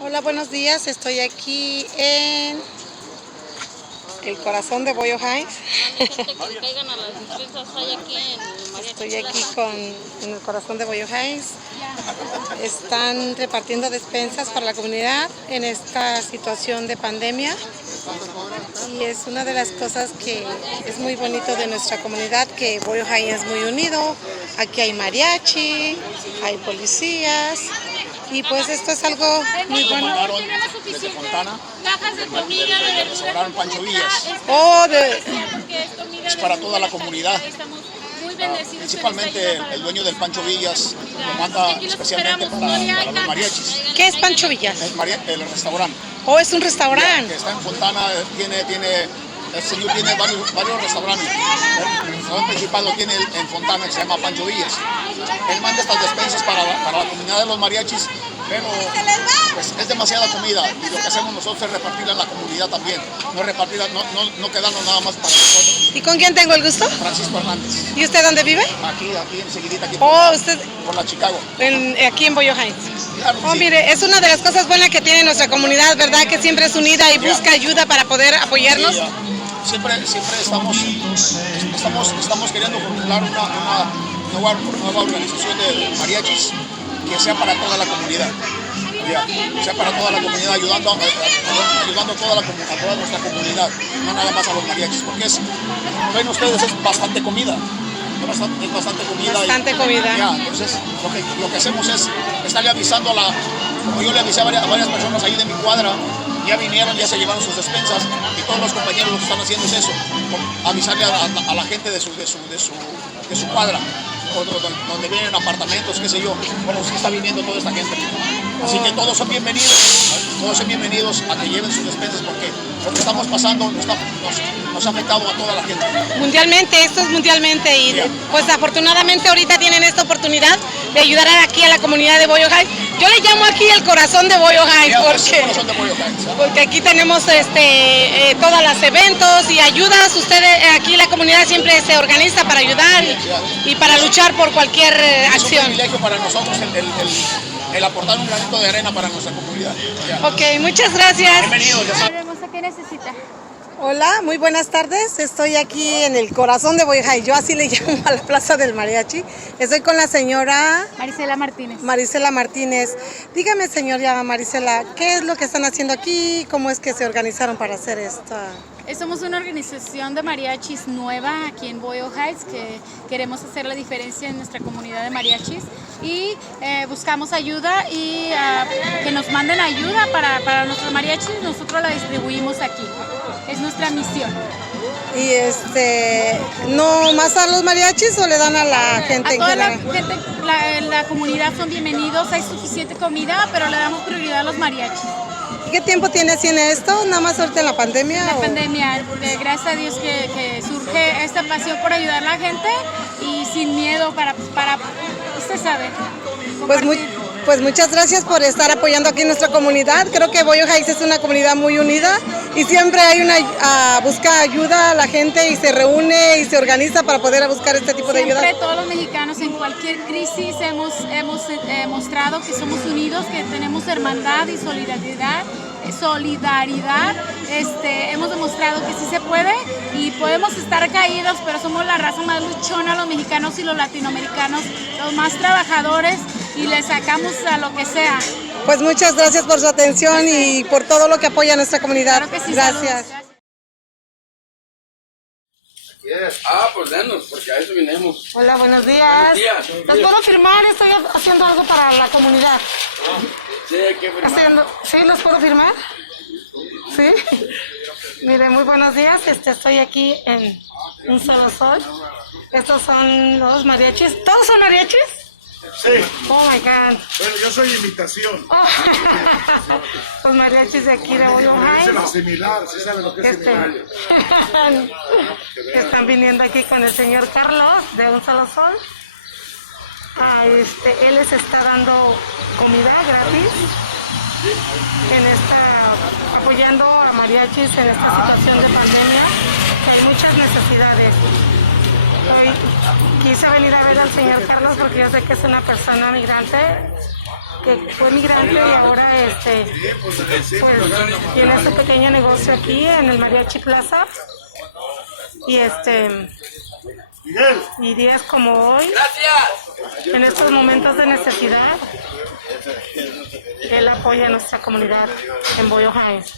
Hola, buenos días. Estoy aquí en el corazón de Boyle Heights. Estoy aquí en el corazón de Boyle Heights. Están repartiendo despensas para la comunidad en esta situación de pandemia. Y es una de las cosas que es muy bonito de nuestra comunidad, que Boyle Heights es muy unido. Aquí hay mariachi, hay policías. Y pues esto es algo muy bueno. Desde Fontana, del restaurante Pancho Villas. Es para toda la comunidad. Principalmente el dueño del Pancho Villas lo manda especialmente para los mariachis. ¿Qué es Pancho Villas? El restaurante. Oh, es un restaurante. Que está en Fontana, el señor tiene varios restaurantes. El restaurante principal lo tiene en Fontana, que se llama Pancho Villas. Él manda estas despensas para la comunidad de los mariachis, pero pues, es demasiada comida y lo que hacemos nosotros es repartirla en la comunidad también. No repartirla, no quedarnos nada más para nosotros. ¿Y con quién tengo el gusto? Francisco Hernández. ¿Y usted dónde vive? Aquí enseguidita, aquí usted por la Chicago. Aquí en Boyle Heights. Claro, sí. Mire, es una de las cosas buenas que tiene nuestra comunidad, ¿verdad? Que siempre es unida y busca ayuda para poder apoyarnos. Sí, siempre estamos queriendo formular una nueva organización de mariachis que sea para toda la comunidad. Sea para toda la comunidad, ayudando a toda nuestra comunidad, no nada más a los mariachis, porque ven ustedes, es bastante comida. Es bastante comida. Bastante comida. Entonces, lo que hacemos es estarle avisando como yo le avisé a varias personas ahí de mi cuadra, ya vinieron, ya se llevaron sus despensas y todos los compañeros lo que están haciendo es eso, avisarle a la gente de su cuadra, donde vienen apartamentos, qué sé yo. Bueno, sí está viniendo toda esta gente. Así que todos son bienvenidos a que lleven sus despensas, porque lo que estamos pasando nos ha afectado a toda la gente. Mundialmente, esto es mundialmente y pues afortunadamente ahorita tienen esta oportunidad de ayudar aquí a la comunidad de Boyle Heights. Yo le llamo aquí el corazón de Boyle Heights porque aquí tenemos todos los eventos y ayudas. Ustedes aquí la comunidad siempre se organiza para ayudar y para luchar por cualquier acción. Es un privilegio para nosotros el aportar un granito de arena para nuestra comunidad. Ok, muchas gracias. Bienvenidos. ¿Qué necesita? Hola, muy buenas tardes. Estoy aquí en el corazón de Boyle Heights. Yo así le llamo a la Plaza del Mariachi. Estoy con la señora Marisela Martínez. Marisela Martínez. Dígame, señora Marisela, ¿qué es lo que están haciendo aquí? ¿Cómo es que se organizaron para hacer esta? Somos una organización de mariachis nueva aquí en Boyle Heights que queremos hacer la diferencia en nuestra comunidad de mariachis y buscamos ayuda y que nos manden ayuda para nuestros mariachis. Nosotros la distribuimos aquí. Es nuestra misión. ¿Y no más a los mariachis o le dan a la gente? A toda la gente, la comunidad son bienvenidos. Hay suficiente comida, pero le damos prioridad a los mariachis. ¿Qué tiempo tiene así en esto? ¿Nada más ahorita en la pandemia? En la pandemia, gracias a Dios que surge esta pasión por ayudar a la gente y sin miedo para usted sabe, Pues muchas gracias por estar apoyando aquí en nuestra comunidad. Creo que Boyle Heights es una comunidad muy unida y siempre hay busca ayuda a la gente y se reúne y se organiza para poder buscar este tipo de ayuda. Siempre todos los mexicanos en cualquier crisis hemos mostrado que somos unidos, que tenemos hermandad y solidaridad. Hemos demostrado que sí se puede y podemos estar caídos, pero somos la raza más luchona, los mexicanos y los latinoamericanos, los más trabajadores y le sacamos a lo que sea. Pues muchas gracias por su atención y por todo lo que apoya a nuestra comunidad. Claro que sí, gracias. Pues denos, porque a eso vinimos. Hola, buenos días. Buenos días. ¿Los puedo firmar? Estoy haciendo algo para la comunidad. Sí, hay que firmar. ¿Sí? ¿Los puedo firmar? Sí. Mire, muy buenos días. Estoy aquí en Un Solo Sol. Estos son los mariachis. ¿Todos son mariachis? Sí. Oh my God. Bueno, yo soy imitación. Los mariachis de aquí de Boyle Es Heights. similar, sí sabe lo que es similar. Están viniendo aquí con el señor Carlos de Un Solo Sol. Él les está dando comida gratis, apoyando a mariachis en esta situación de pandemia, que hay muchas necesidades. Hoy quise venir a ver al señor Carlos porque yo sé que es una persona migrante que fue migrante y ahora pues, tiene este pequeño negocio aquí en el Mariachi Plaza. Y días como hoy, en estos momentos de necesidad, él apoya a nuestra comunidad en Boyle Heights.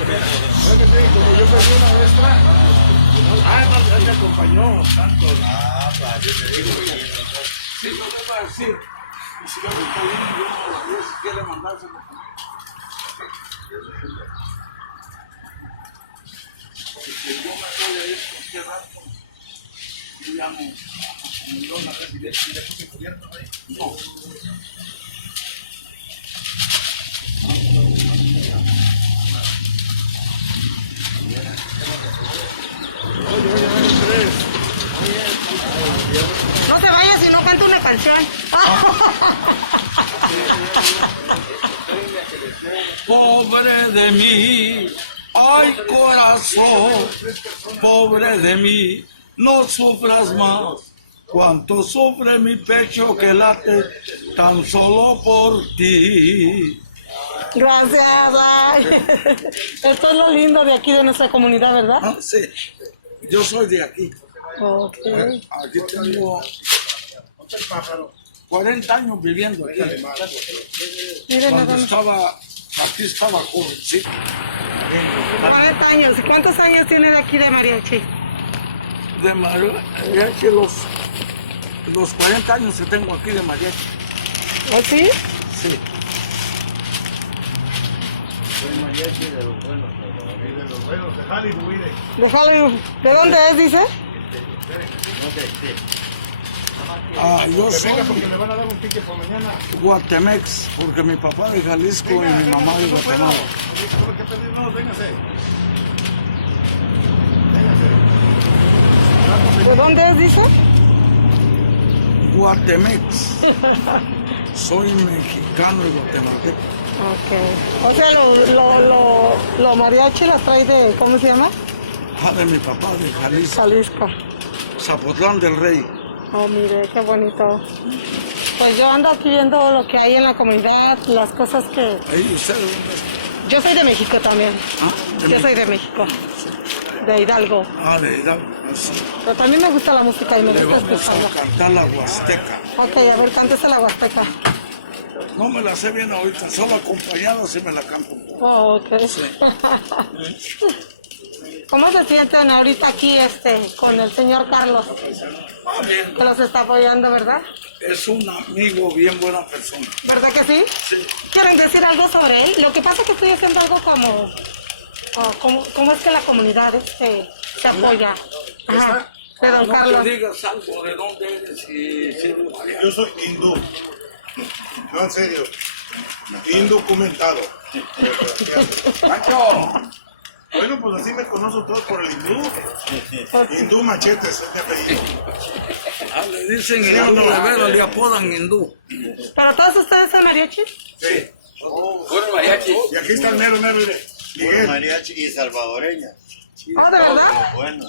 Como yo perdí una vez más. Él me acompañó tanto. Sí, no te va a decir. Y si yo me estoy viendo, yo si quiere mandárselo. Porque yo me voy a ir cualquier rato. Yo llamo a una residencia de gobierno ahí. No. No se vaya si no canta una canción. Pobre de mí, ay corazón, pobre de mí, no sufras más. Cuánto sufre mi pecho que late tan solo por ti. Gracias. Ay. Esto es lo lindo de aquí, de nuestra comunidad, ¿verdad? Ah, sí, yo soy de aquí. Okay. Aquí tengo 40 años viviendo aquí. Miren, Cuando nada más. aquí estaba jovencito. 40 años. ¿Y cuántos años tiene de aquí de mariachi? De mariachi, los 40 años que tengo aquí de mariachi. ¿Oh, sí? Sí. De los buenos, de Hollywood. De Hollywood. ¿De dónde es, dice? Yo soy Venga, porque me van a dar un ticket por mañana. Guatemex, porque mi papá es de Jalisco y mi mamá de Guatemala. No, véngase. ¿De dónde es, dice? Guatemex. Soy mexicano y guatemalteco. Ok. O sea, lo mariachi las trae de, ¿cómo se llama? De mi papá de Jalisco. Jalisco. Zapotlán del Rey. Oh, mire, qué bonito. Pues yo ando aquí viendo lo que hay en la comunidad, las cosas que... Ahí usted, ¿dónde está? Yo soy de México también. Yo soy de México. De Hidalgo. De Hidalgo. Sí. Pero también me gusta la música y me Le gusta vamos escucharla. a cantar la Huasteca. Ok, a ver, cántese la Huasteca. No me la sé bien ahorita, solo acompañado sí me la canto. Oh, ok. Sí. ¿Cómo se sienten ahorita aquí con el señor Carlos? Bien. Que los está apoyando, ¿verdad? Es un amigo bien buena persona. ¿Verdad que sí? Sí. ¿Quieren decir algo sobre él? Lo que pasa es que estoy haciendo algo como es que la comunidad se apoya. Ajá. De don No Carlos. te digas algo de dónde eres y si Yo soy hindú. No, en serio. Indocumentado. ¡Pancho! Bueno, pues así me conozco todos por el hindú. Hindú Machetes es mi apellido. Le dicen hindú, de veras le apodan hindú. ¿Pero todos ustedes son mariachis? Sí. Puro mariachi. Y aquí está el mero, mire. Miguel. Mariachi y salvadoreña. Oh, ¿de verdad? Bueno,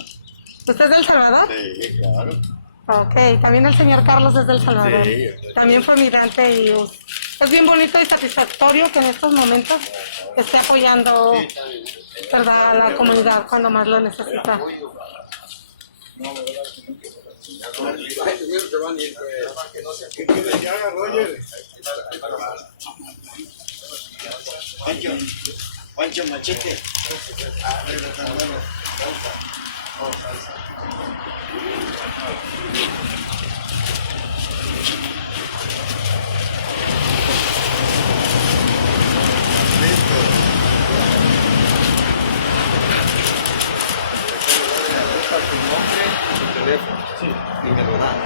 ¿Usted es del Salvador? sí, claro. Ok, también el señor Carlos es del Salvador. Sí. También fue migrante y es bien bonito y satisfactorio que en estos momentos esté apoyando, ¿verdad?, a la comunidad cuando más lo necesita. Pancho Machete. Y me lo dan.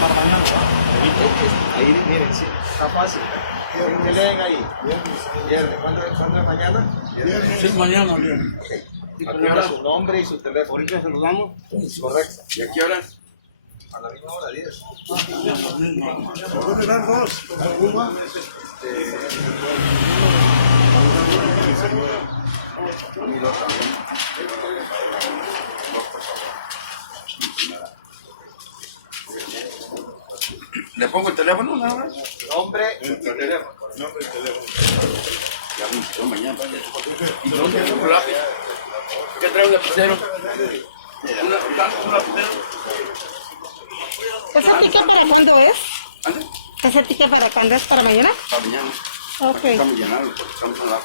Para mañana. Ahí, miren, sí, está fácil. ¿Qué leen ahí? Viernes. ¿Cuándo es mañana? Sí, mañana. ¿A qué hora? Su nombre y su teléfono. Ahorita saludamos. Correcto. ¿Y a qué hora? A la misma hora, 10. ¿Dónde dan dos? ¿Le pongo el teléfono nada más? Nombre y teléfono. Ya me invitó mañana. ¿Y dónde hay un lápiz? ¿Qué trae un lapicero? ¿Un lapicero? ¿Ese ticket para cuándo es? ¿Ande? ¿Ese ticket para cuándo es? ¿Para mañana? Para mañana. Ok. Estamos llenando porque estamos en la...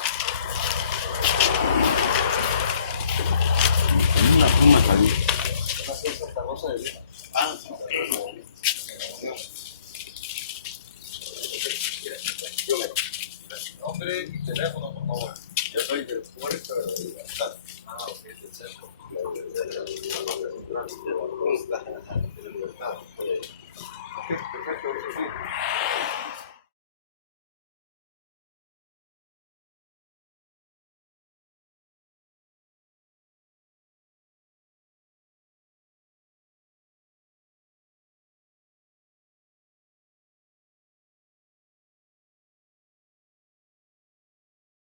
Con una pluma salí. Nombre y teléfono, por favor.